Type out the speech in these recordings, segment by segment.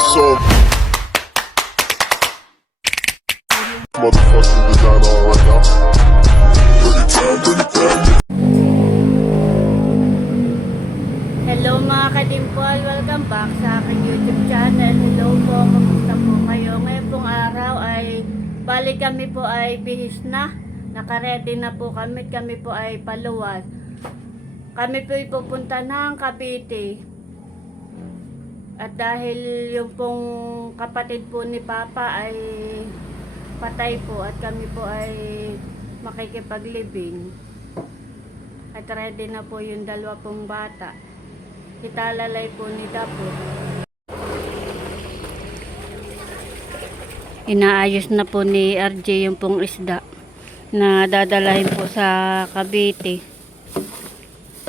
So motherfucking designer right now. Bring it down. Hello mga kadimpol, welcome back sa aking YouTube channel. Hello po, kamusta po kayo? Ngayon pong araw ay balik kami po ay bihis na. Nakaredy na po kami po ay paluwas. Kami po ay pupunta ng Cavite. At dahil yung pong kapatid po ni Papa ay patay po at kami po ay makikipaglibing. At ready na po yung dalawa pong bata. Italalay po ni Dapo. Inaayos na po ni RJ yung pong isda na dadalahin po sa Cavite.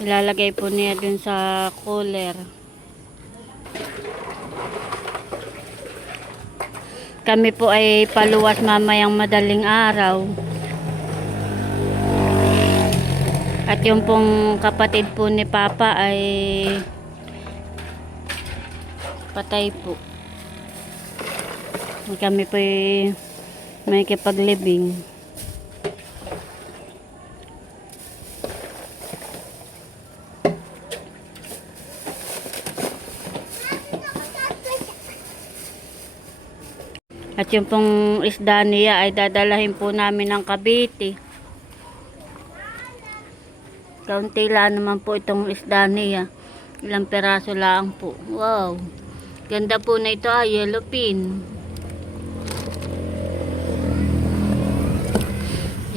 Ilalagay po niya dun sa cooler. Kami po ay paluwas mamayang madaling araw. At yung pong kapatid po ni Papa ay patay po. Kami po ay may kipaglibing. At yung pong isda niya ay dadalahin po namin ng Cavite. Kaunti lang naman po itong isda niya. Ilang peraso lang po. Wow. Ganda po na ito, yellowfin.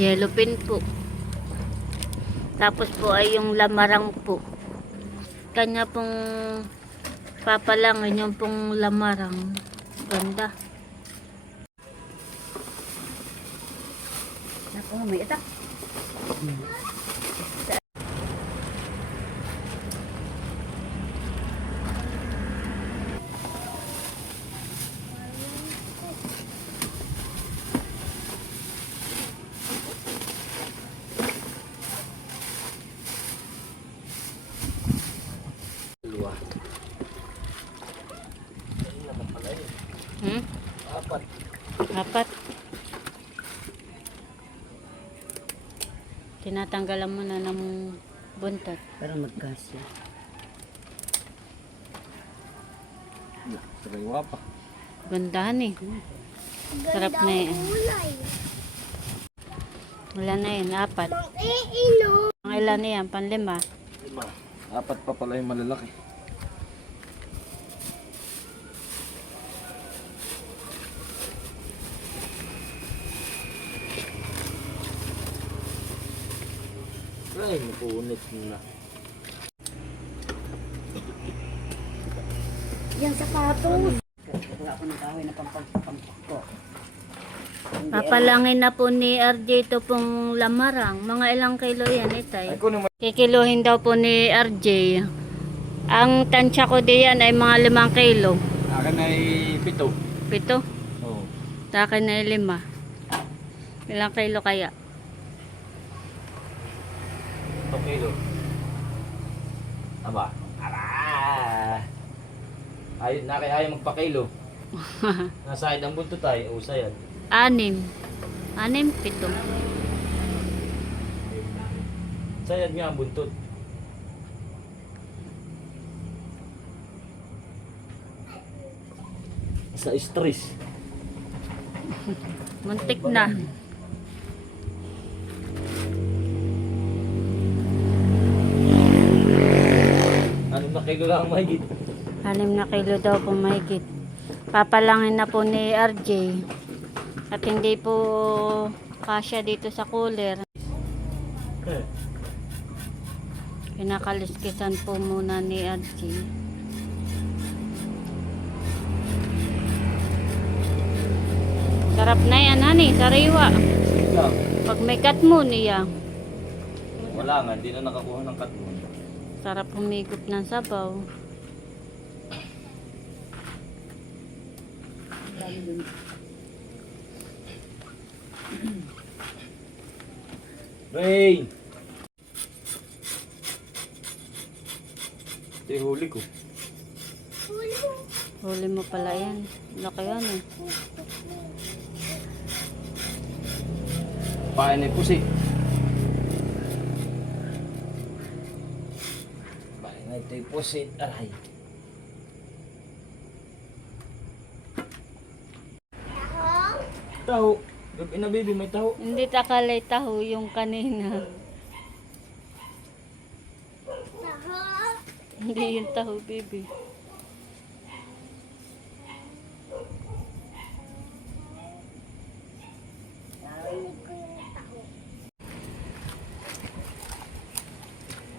Yellowfin po. Tapos po ay yung lamarang po. Kanya pong papalangin yung pong lamarang. Ganda. Naku, may itak. Apat. Tinatanggalan mo na ng buntot. Para magkasya. Sariwa pa. Gandahan eh. Sarap na yan. Wala na yan, apat. Ang ilan na yan, panlima. 5. 4 pa pala yung malalaki. Ay, napunit na. Yung sapatos. Wala ako ng kahoy na pampagpagpagpo. Papalangin na po ni RJ ito pong lamarang. Mga ilang kilo yan, itay. Ay, kunin mo. Kikiluhin daw po ni RJ. Ang tansya ko diyan ay mga 5 kilo. Akin ay 7. 7? Oo. Sa akin ay 5. Ilang kilo kaya? 2 kilo. Aba. Ara! Ayaw magpa-kilo. Nasa ang buntot tayo. Usa yan. 6. 6, 7. Sayad nga ang buntot. Sa stress. Muntik na. Ano na kilo lang mahigit? 6 na kilo daw po mahigit. Papalangin na po ni RJ. At hindi po kasya dito sa cooler. Kinakaliskisan po muna ni RJ. Sarap na yan, honey. Sariwa. Pag may cut mo niya. Wala nga, hindi na nakakuha ng cut mo. Sarap humigop ng sabaw. Rain! Ito yung huli ko. Huli mo. Huli mo pala yan. Laki yan eh. Pain ni pusi. Pain na ito'y pusit. Aray. Taho. Gabi na baby, may taho. Hindi takalay taho yung kanina. Hindi yung taho, baby.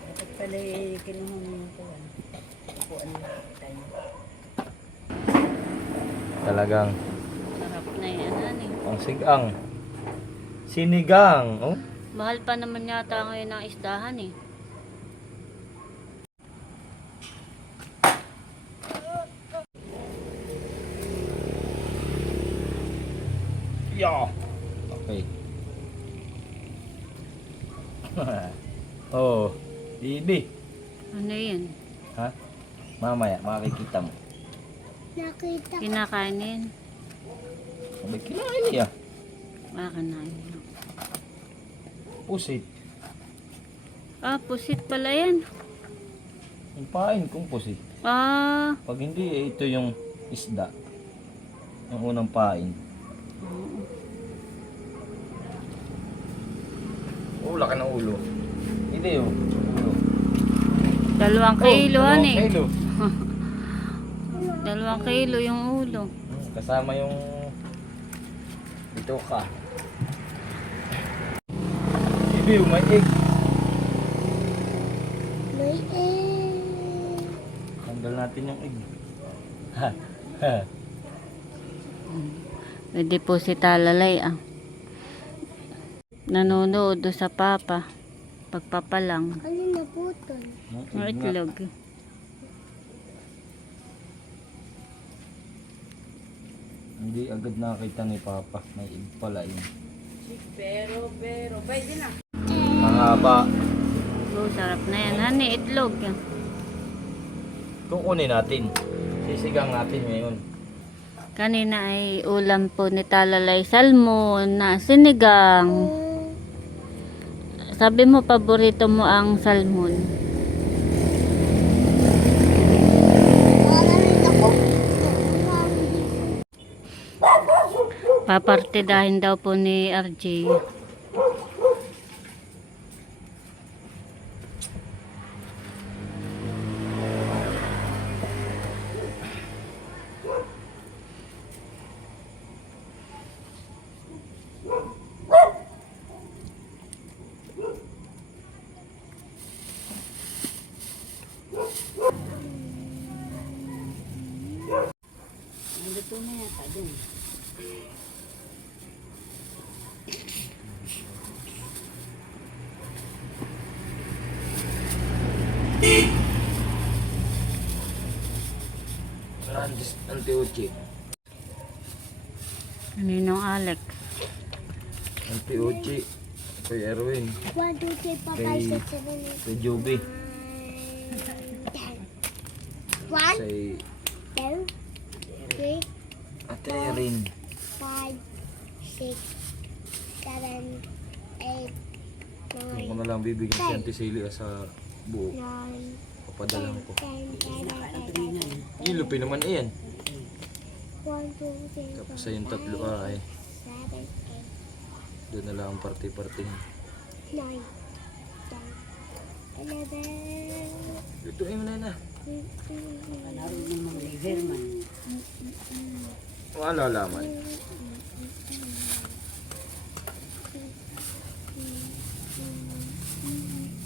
Dapat pala kinuha mo ito. Upuan mo tayo. Talagang Sarap na yan, ani. ang sigang. Sinigang. Oh. Mahal pa naman yata ngayon ang isdahan eh. Yeah. Okay. Oh, bibi. Ano yan? Ha? Mamaya, makikita mo. Kinakainin. Sabi, kinain niya. Makanain. Pusit. Ah, pusit pala yan. Yung pain kung pusit. Ah, Pag hindi, ito yung isda. Yung unang pain. Oh, laki ng ulo. Hindi oh. Ulo. 2 kilo, dalawang ani. kilo. 2 kilo yung ulo. Kasama yung ito ka. Bibi, may egg. May egg. Tanggal natin yung egg. Pwede po si Talalay ah. Nanonood doon sa papa. Pagpapalang. Ano na putol? Ang itlog. Hindi agad nakakita ni Papa. May egg pala yun. Pero, pwede na. Mahaba. Oh, sarap na yan. Hani, itlog. Kukunin natin. Sisigang natin ngayon. Kanina ay ulam po ni Talalay salmon na sinigang. Sabi mo, paborito mo ang salmon. Papartidahin daw po ni RJ. Nandito na yata dun. Anti-uchi. Ninong Alex. Anti-uchi. Kay Erwin. 1, 2, 3, 4, 5, 6, 7, 8, Kay Joby. 1, Say 2, 3, Ate Erin. 5, 6, 7, 8, Kung ko na lang bibigyan si Auntie Silly sa buo. 9, Papadalan ko. 10, 11, Ilupi naman iyan. 1, 2, 3, Tapos sa yung tatlo ay 7, doon na lang ang parte-parte. 8, 9, 10, 11, Lutuin mo na na. Naroon yung mga liver man. Ang alalaman.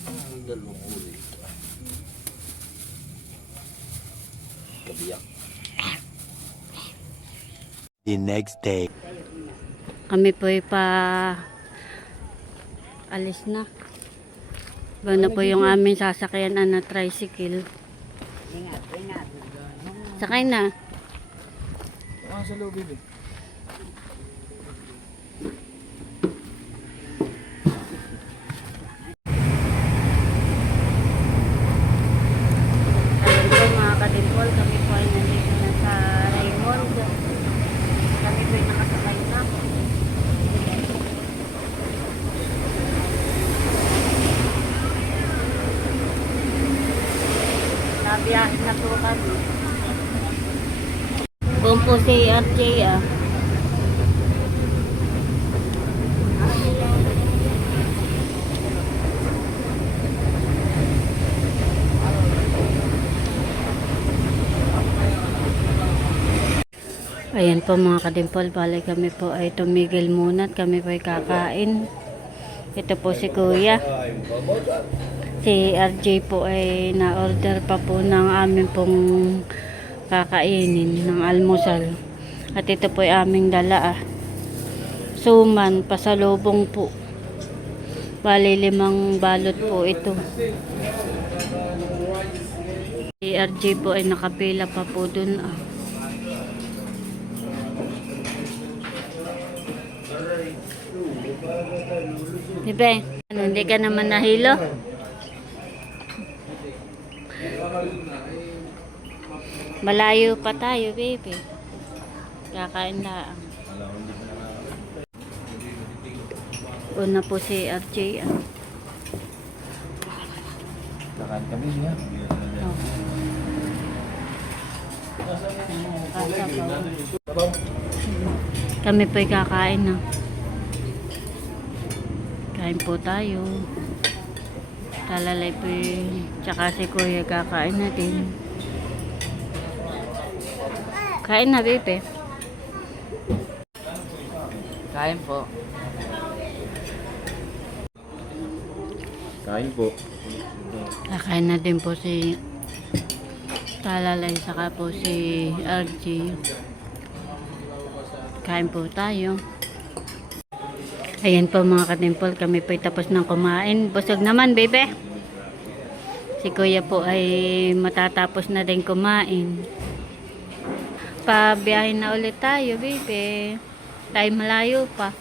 Ang dalawang ulit. Kabiyak. The next day. Kami po ay pa alis na. Ba na po yung aming sasakyan na tricycle. Ingat, ingat. Sakay na. Ah, sa loob, bibi. Hello po mga kadimpol, kami po ay nandito na sa Pabiyahin na po kami. Kung po si RJ ah. Ayan po mga kadimpol, balik kami po ay tumigil muna at kami po ay kakain. Ito po si Kuya. Si RJ po ay na-order pa po ng amin pong kakainin ng almusal. At ito po ay aming dala suman, pasalubong po. Bali 5 balot po ito. Si RJ po ay nakapila pa po dun Bebe, hindi ka naman nahilo? Malayo pa tayo, baby. Kakain lang. Una po si RJ. Kakain kami niya. Kami po'y kakain na. Kain po tayo. Talalay po tsaka si Kuya kakain na din. Kain na, bebe. Kain po. Kain po. Kakain na din po si Talalay saka po si RG. Kain po tayo. Ayan po mga kadimpol, kami po ay tapos ng kumain. Busog naman, bebe. Si Kuya po ay matatapos na din kumain. Pabiyahin na ulit tayo, bebe. Tayo malayo pa.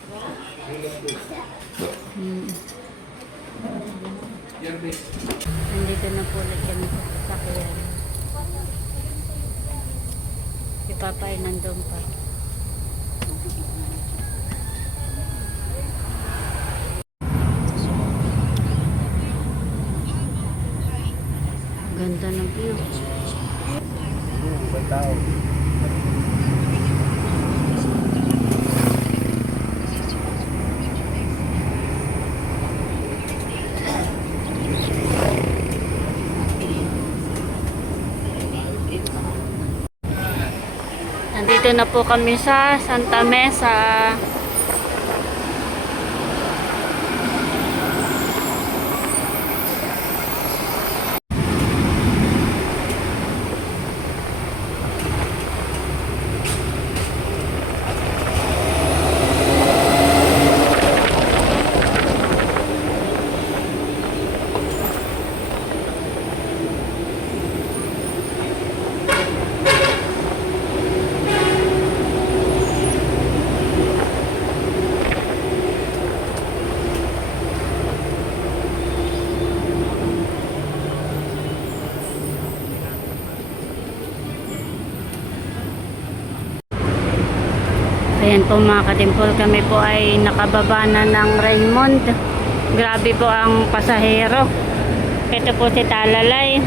Nandito na po ulit kami sa sasakyan. Si Papa ay nandun pa. Ganda ng view. Nandito na po kami sa Santa Mesa. Ayan po mga kadimpol, kami po ay nakababa na ng Raymond. Grabe po ang pasahero. Ito po si Talalay.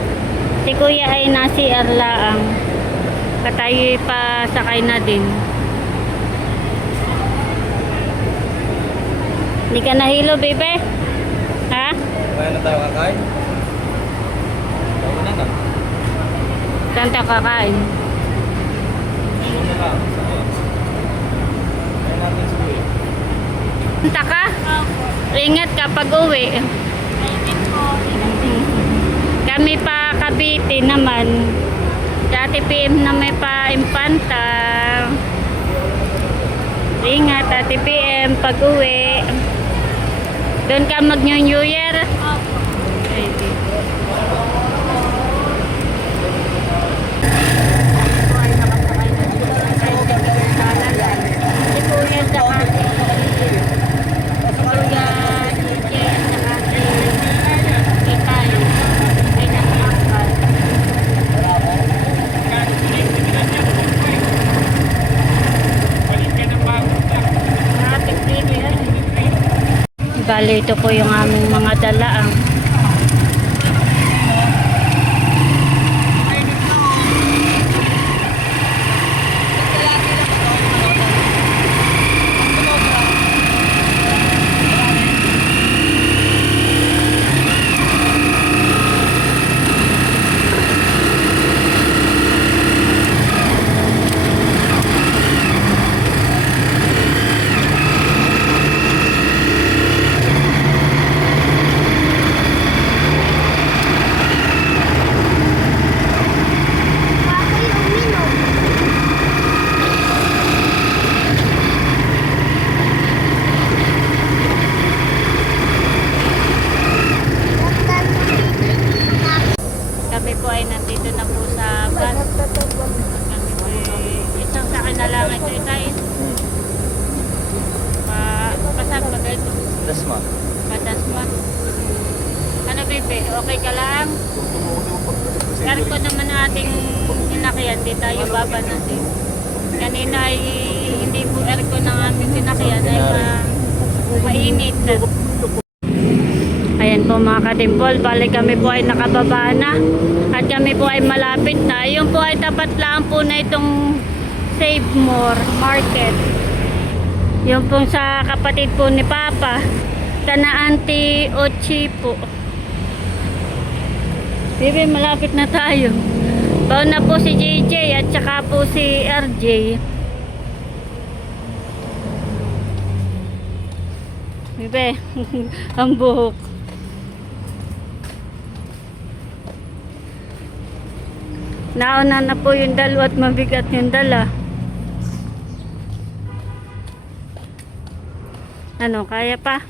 Si Kuya ay nasi Arlaang. Katayo pa sakay na din. Hindi ka nahilo, bebe? Ha? Kaya na tayo kakain? Tayo na lang. Saan tayo kakain? Tayo na lang. Tayo natin sa uwi. Punta ka? Ingat ka pag uwi. Kami pa Cavite naman. Dati PM na may pa Impanta. Ingat Ate PM pag uwi. Doon ka mag New Year? Ay, di. Si Kuya saka si Kuya Chiche saka si Kitay ay nakaakal. Bali, ito po yung aming mga dalaang. kami po ay nandito na po sa bus. Kami po isang sa akin na lang ito itain. Pasag ba ito? Dasma. Padasma. Ano bebe, okay ka lang? Aircon naman ang ating sinakyan, di tayo babanasin. Kanina ay hindi po aircon ang aming sinakyan ay mainit na. Ayan po mga kadimpol, balik kami po ay nakababa na at kami po ay malapit na. Yung po ay tapat lang po na itong Save More Market. Yung po sa kapatid po ni Papa, Tana Auntie Ochi po. Bibi, malapit na tayo. Baon na po si JJ at saka po si RJ. Bibi, ang buhok. Nauna na po yung dalawa at mabigat yung dala. Ano, kaya pa?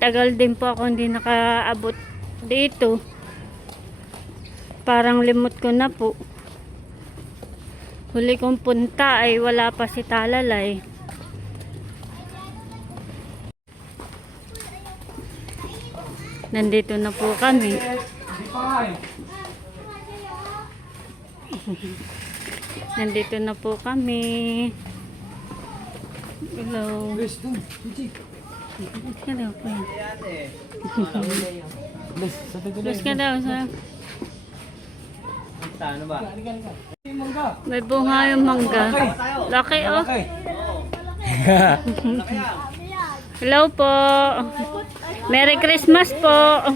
Tagal din po ako hindi nakaabot dito. Parang limot ko na po. Huli kong punta ay wala pa si Talalay. Nandito na po kami. Nandito na po kami. Hello. Hello po. Plus ka daw sa... Ano ba? May bunga yung mangga. Laki oh. Hello po. Merry Christmas po.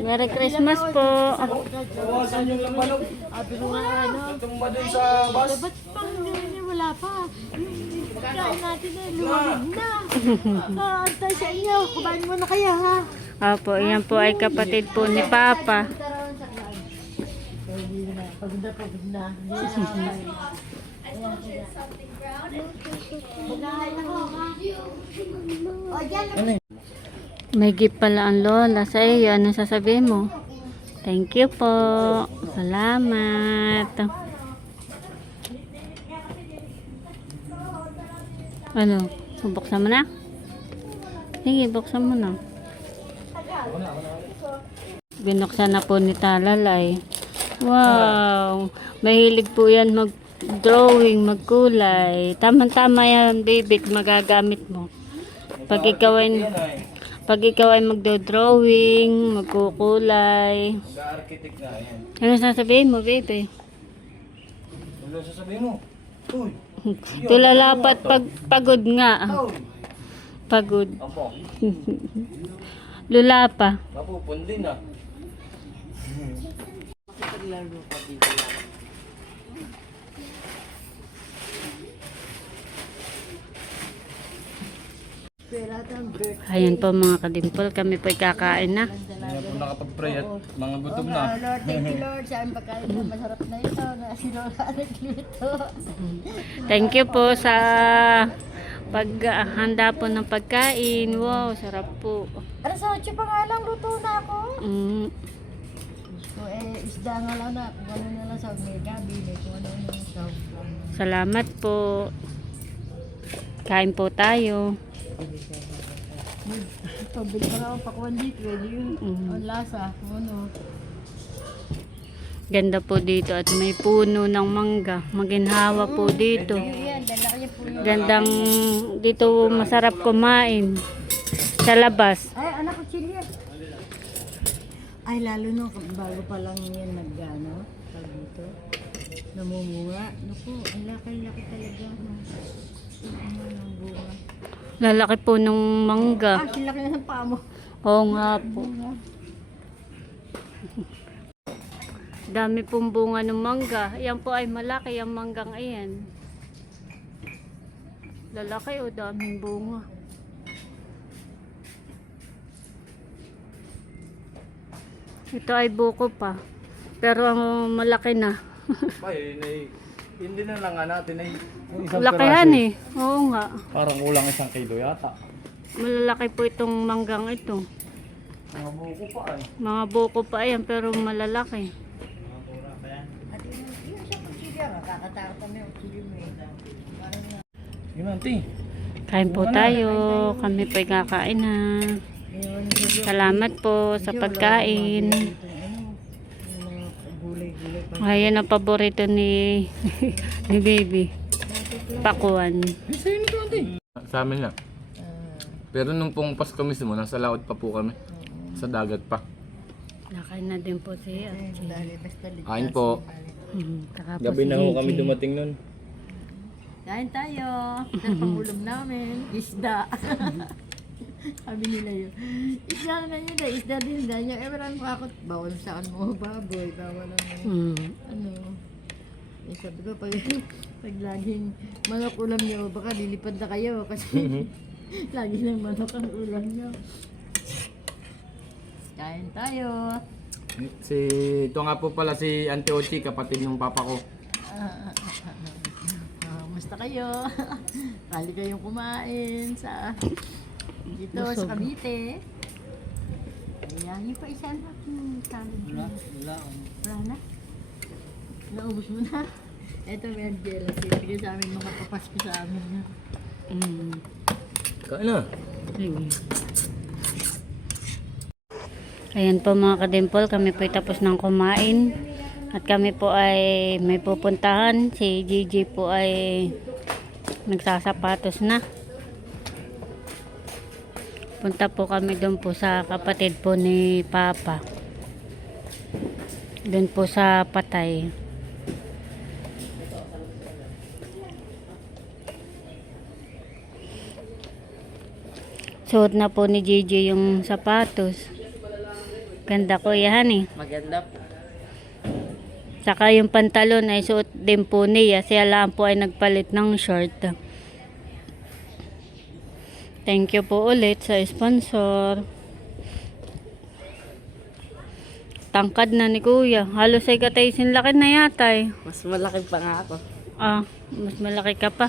Merry Christmas po. Bawasan yung lambalog. Tumba dun sa bus. Wala pa. Kain natin na, lumamig na. Antay sa inyo, kumain mo na kaya ha. Opo, yan po ay kapatid po ni Papa. Pagod na. May gift pala ang lola sa iyo. Ano sasabihin mo? Thank you po. Salamat. Ano? Buksan mo na? Sige, buksan mo na. Binuksan na po ni Talalay. Wow! Mahilig po yan mag-drawing, magkulay. Tama-tama yan, baby. Magagamit mo. Pag ikaw ay magdo-drawing, magkukulay. Architect na yan. Ano sasabihin mo, baby? Ano sasabihin mo? Uy! Tulalapat pagod nga. Pagod. Apo. Lula pa. Mapupundin ah. Ayan po mga kadimpol, kami po kakain na. Hindi na po nakapag-pray at mga gutom na. Lord, thank you Lord sa aming pagkain na masarap na ito na si Lola nagluto. Thank you po sa paghanda po ng pagkain. Wow, sarap po. Ano sa 8 pa nga lang, luto na ako. So isda nga lang na, kung ano na lang sa mega, bili kung ano yung sa Salamat po. Kain po tayo. pabili pa nga ako pakuan dito, pwede yun. Ang lasa, ano. Ganda po dito at may puno ng mangga. Maginhawa po dito. Yan, dala ko po yun. Gandang dito masarap kumain sa labas. Ay, anak ko, chili. Ay, lalo no, bago pa lang yan nag-ano, pag dito, namumunga. Naku, ang laki-laki talaga. Ano ng bunga. Lalaki po ng mangga. Ah, silaki na ng paa mo. Oo nga po. Dami pong bunga ng mangga. Yan po ay malaki ang manggang ayan. Lalaki o daming bunga. Ito ay buko pa. Pero ang malaki na. Ay, Hindi na lang natin ay yung isang Lakihan piraso, eh. Oo nga. parang kulang 1 kilo yata. Malalaki po itong manggang ito. Mga buko pa ay. Mga buko pa yan pero malalaki. At yun siya kutsilyo, kakatakot kami ang kutsilyo mo eh. Parang na, Yun auntie. Kain po tayo. Kami po kakain na. yun, medyo, Salamat po sa pagkain. itong ano, yung mga gulay-gulay pa. Ayan ang paborito ni ni baby. Pakuan. Ay, sa'yo nito auntie. Sa amin na. Pero nung pong Pasko mismo, nasa laot pa po kami. Sa dagat pa. Nakain na din po si Archie. Dali, basta ligtas. Kain po. Saka po Gabi si na ho kami Gigi. dumating nun. Kain tayo. Sa pangulog namin, isda. Sabi nila yun. Isda na yun, isda din. Dahil yung ewan ko ako, bawal saan mo baboy, bawal ano. Ano. Eh, sabi ko, pag laging manok ulam nyo, baka lilipad na kayo kasi lagi lang manok ang ulam nyo. Kain tayo. Ito nga po pala si Auntie Ochi, kapatid ng papa ko. Musta kayo? Kali kayong kumain sa dito sa Busog. Cavite. Ayan, yung pa isa na. Wala na? Naubos mo na? Ito may Angela. Sige sa amin mga papasko sa amin. Kain na. Sige. Ayan po mga kadimpol, kami po ay tapos ng kumain. At kami po ay may pupuntahan. Si Gigi po ay nagsasapatos na. Punta po kami doon po sa kapatid po ni Papa. Doon po sa Patay. Suot na po ni Gigi yung sapatos. Ganda ko yan eh. Maganda po. Saka yung pantalon ay suot din po niya. Siya lang po ay nagpalit ng short. Thank you po ulit sa sponsor. Tangkad na ni Kuya. Halos ay kataysin laki na yata eh. Mas malaki pa nga ako. Ah, mas malaki ka pa.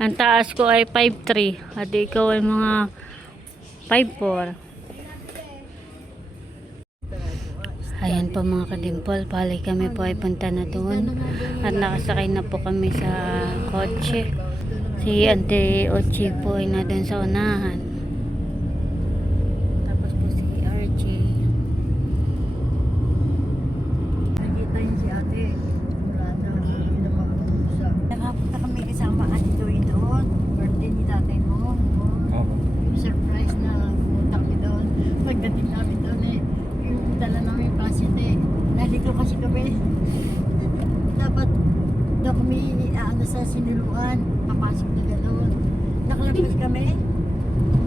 Ang taas ko ay 5'3". At ikaw ay mga 5'4". Ayan po mga kadimpol, balik kami po ay punta na doon at nakasakay na po kami sa kotse. Si Auntie Ochi po ay na doon sa unahan. Tapos po si RJ. Nakita niyo si ate. Wala na. Hindi na makausap. Nakapunta kami kasama Ate Joy doon. Birthday ni tatay mo. Yung surprise na pumunta kami doon. Pagdating namin doon yung dala namin pasyente. Nalito kasi kami. Dapat daw kami sa sinuluan. Papasok nila doon. Nakalabas kami.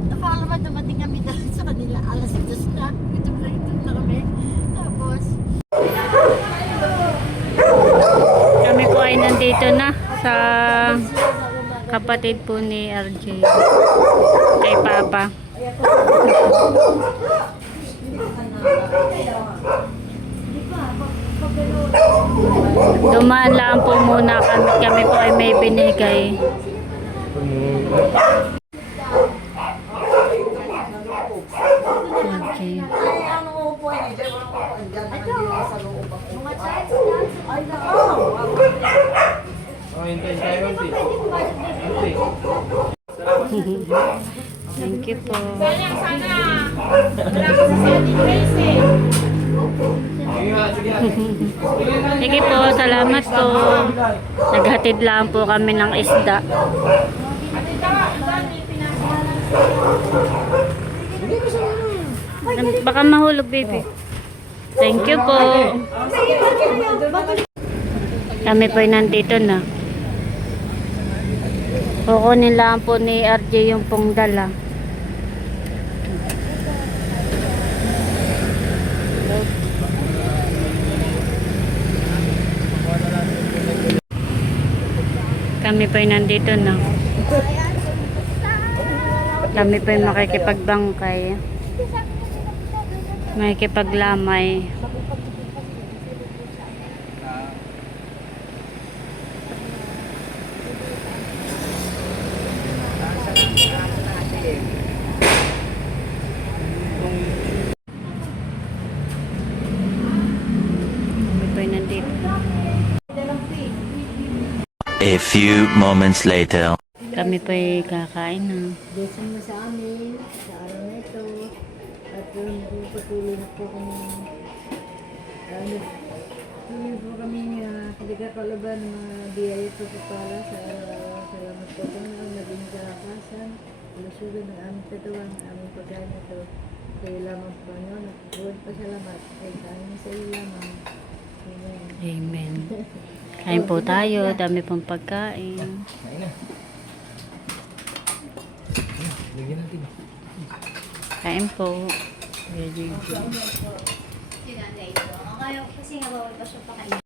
Nakakala ba dumating kami doon sa kanila. Alas 2 na. Gutom na kami. Tapos Kami po ay nandito na sa kapatid po ni RJ. Kay Papa. Dumaan lang po muna kami po ay may binigay. Okay. Hintay tayo, Auntie. Thank you po. Sige po, salamat po. Naghatid lang po kami ng isda. Baka mahulog, baby. Thank you po. Kami po ay nandito na. Kukunin lang po ni RJ yung pong dala. Kami po ay nandito na. Kami po ay makikipagbangkay. Makikipaglamay. A few moments later. Kami po ay kakain na. Blessing mo sa amin, sa araw na ito. At patuloy na po kami. Patuloy po kami kaligakalaban ng mga biyaya po para sa araw-araw. Salamat po po na naging kalakasan. Lusugan ng aming katawan, ng aming pagkain ito. Kayo lamang po nyo, nagpupuan pa salamat. Kaya sa amin sa iyo lamang. Amen. Amen. Kain po tayo. Dami pang pagkain. Kain na. Lagyan natin. Kain po. Very good. Kasi nga bawal pa siya pakain.